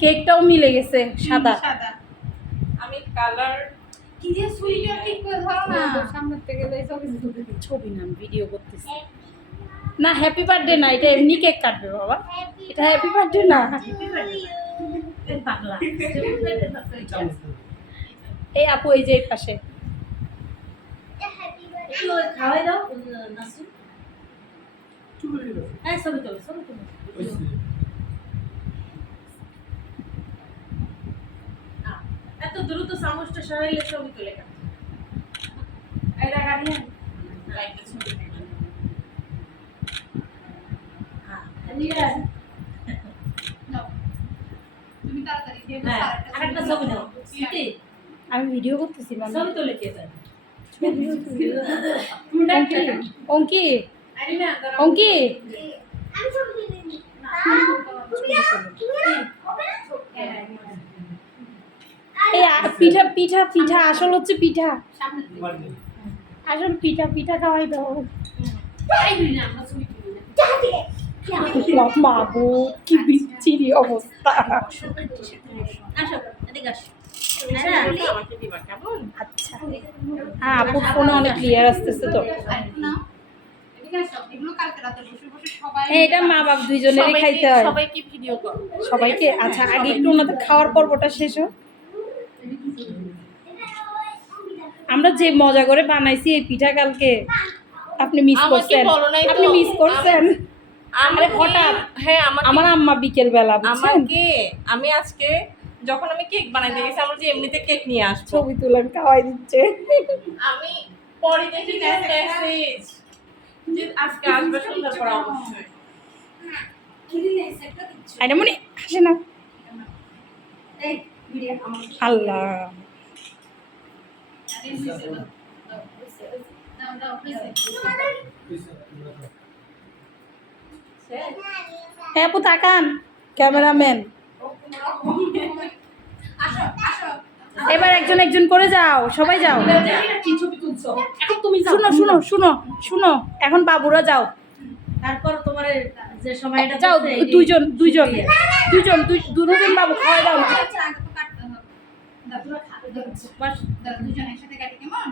কেকটাও মিলে গেছে সাদা। আমি কালার কি যে সুইটার ঠিক করে ধরো না। সামনে থেকে ছবি না ভিডিও করতেছি না। হ্যাপি বার্থডে না, এটা এমনি কেক কাটবে বাবা, এটা হ্যাপি বার্থডে না। পাগলা এই আপু এই যে এই পাশে একটু খাওয়াই দাও নাসু। হ্যাঁ ছবি তোলো ছবি তোলো। এত দ্রুত চামচটা সরাইলে ছবি তোলে কেন? এটা গাড়ি একটা ছবি তুমি তাড়াতাড়ি দিয়ে আরেকটা ছবি দাও। আমি ভিডিও করতেছি মানে ছবি তোলে কে যায়? অঙ্কি আরে না অঙ্কি আমি ছবি তুলে দিই এই পিঠা পিঠা পিঠা আসল হচ্ছে পিঠা, সামনে আসল পিঠা পিঠা খাওয়াই দাও। তাই দুই না আমরা ছবি তুলি না। বাবু কি বিচ্ছিরি অবস্থা। আসো এদিকে আসো। আমাকে দিবা কেমন? আচ্ছা হ্যাঁ, আপুর ফোনে অনেক ক্লিয়ার আসতেছে তো। এদিকে আসো, এগুলো কালকে রাতে বসে বসে সবাই হ্যাঁ, এটা মা বাপ দুইজনেরই খাইতে হয় সবাইকে ভিডিও করো। সবাইকে। আচ্ছা আগে একটু ওনাদের খাওয়ার পর্বটা শেষ হোক। আমরা যে মজা করে বানাইছি এই পিঠা কালকে, আপনি মিস আমাকে করছেন, বলো নাই তো। আপনি মিস করছেন। আরে হঠাৎ হ্যাঁ আমার আম্মা বিকেল বেলা বুঝছেন আমি আজকে যখন আমি কেক বানাইতে গেছি আমরা যে এমনিতে কেক নিয়ে আসবো ছবি তুলেন খাওয়াই দিচ্ছে। আমি পরে দেখি মেসেজ যে আজকে আসবে সুন্দর করে অবশ্যই। আইনা মনি আসে না। আল্লাহ হ্যাঁ আপু তাকান, ক্যামেরাম্যান এবার একজন একজন করে যাও, সবাই যাও। কি ছবি তুলছো? এখন তুমি যাও। শুনো শুনো শুনো শুনো, এখন বাবুরা যাও, তারপর তোমার যে সময়টা যাও বলছে, এই- দুইজন দুইজন দুইজন দুজন বাবু খাওয়াই দাও। বাস, দুজন একসাথে কাটি কেমন?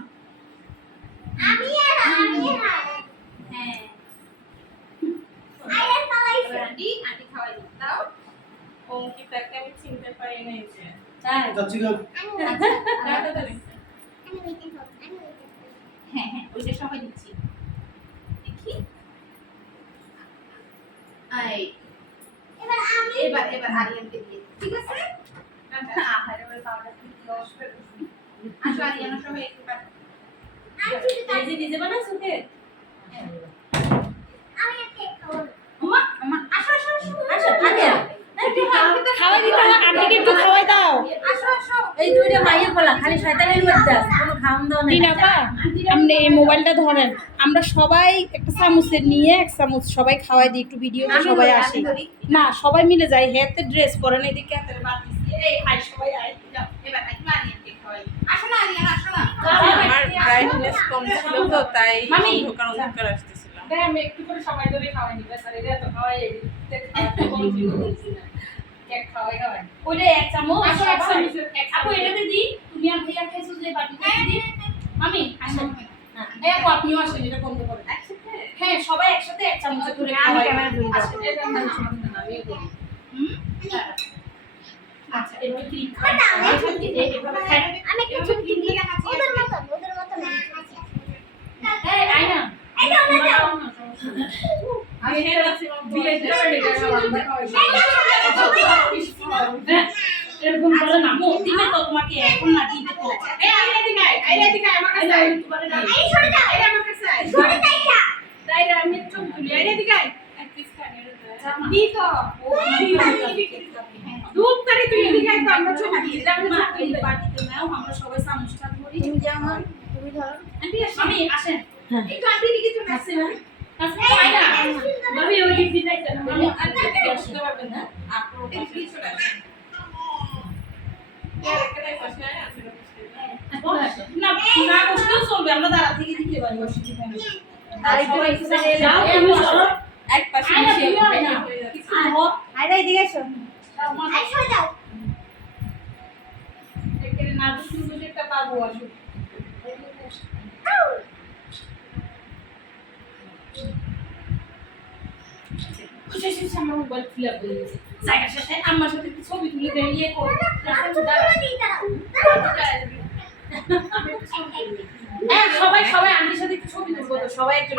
আমি আর হ্যাঁ আয়ার পালাইছে আন্টি আন্টি খাওয়াই দাও। অঙ্কিতাকে আমি চিনতে পারি নাই যে। তাই আমি হ্যাঁ হ্যাঁ ওইটা সবাই দিচ্ছি। দেখি এবার আমি এবার আরিয়ানকে দিয়ে ঠিক আছে? আহারে ওই পাউডার কি অসুবিধা। আসো আরিয়ান সবাই একটু কাটো। আমি শুধু এই যে নিজে বানাইছো কে? আমি একটা খাবো আম্মা আম্মা আসো আসো আসো আরিয়া খাওয়াই দিতে হবে, আন্টিকে একটু খাওয়াই দাও। আসো আসো এই দুইটা মাইয়ের বলা খালি শয়তানের মধ্যে আছে, কোনো খাওন দাও নাই। টিনাপা আপনি এই মোবাইলটা ধরেন, আমরা সবাই একটা চামচে নিয়ে এক চামচ সবাই খাওয়াই দিই, একটু ভিডিওতে সবাই আসি না, সবাই মিলে যাই। হেতে ড্রেস পরেন, এদিকে হাতের বাদ দিছি। এই আয় সবাই আয়। যাও এবার একটু আরিয়ানকে খাওয়াই। আসো না আরিয়ান আসো না। আমার ব্রাইটনেস কম ছিল তো তাই মামি, অন্ধকার আসতেছিল। আমি একটু করে সবাই ধরে খাওয়াই দিবে স্যার, এটা তো খাওয়াই কেক খাওয়াই খাওয়াই ওইটা এক চামচ। আসো, এক চামচ। আপু এটাতে দি, তুমি আর ভাইয়া খাইছো যে বাটিতে দি। আমি আসেন, হ্যাঁ। এই আপু আপনিও আসেন, এটা বন্ধ করেন। হ্যাঁ সবাই একসাথে এক চামচ করে আমি খাওয়াই। ক্যামেরা ধরি। আসেন, এটা আমি আমিও করি। আচ্ছা এবার কি এভাবে খাই। আমি একটা ছবি তুলি ওদের মত এই আয় না, এটা আমরা দাও আমি এটা বিয়ে দিয়ে এরকম বলে না, মো দিবে তো তোমাকে, এখন না দিতে তো। এই আইডিয়া দিকে আমার কাছে আই। এই সরে দাও এই আমার কাছে আই। সরে দাও এটা তাই আমি চুপ তুলি। আইডিয়া দিকে আই। এক পিস খানি রে। দি তো দুধ তারি তুই এদিকে আই তো আমরা ছবি দিই। মা এই বাটিতে নাও, আমরা সবাই চামচটা ধরি। তুমি যেমন তুমি ধরো আন্টি আমি আসেন, একটু আন্টি দিকে চলে আসছে না। কাছে আয় না, ভাবি ওই দিক দিয়ে যাইতে না। আমি আন্টি দিকে আসতে পারবেন না। আপু এদিকে চলে আসেন। এর একটা পাশে আয় আন্টি না না বসলেও চলবে, আমরা দাঁড়া থেকে দিতে পারি, অসুবিধা নেই। যাও, তুমি সরো। এক পাশে আয় না, বসে তুমিও আয় না। হয়ে যাচ্ছে। আয় হো। আরে এদিকে এসো যাও, মা। আই সরে দাও না দুষ্টু একটা পাবো আসুন। আমার মোবাইল খুলে হয়ে গেছে জায়গা শেষে আমার সাথে একটু ছবি তুলে দেয় ইয়ে করে হ্যাঁ সবাই সবাই আন্টির সাথে একটু ছবি তুলবো তো সবাই একজন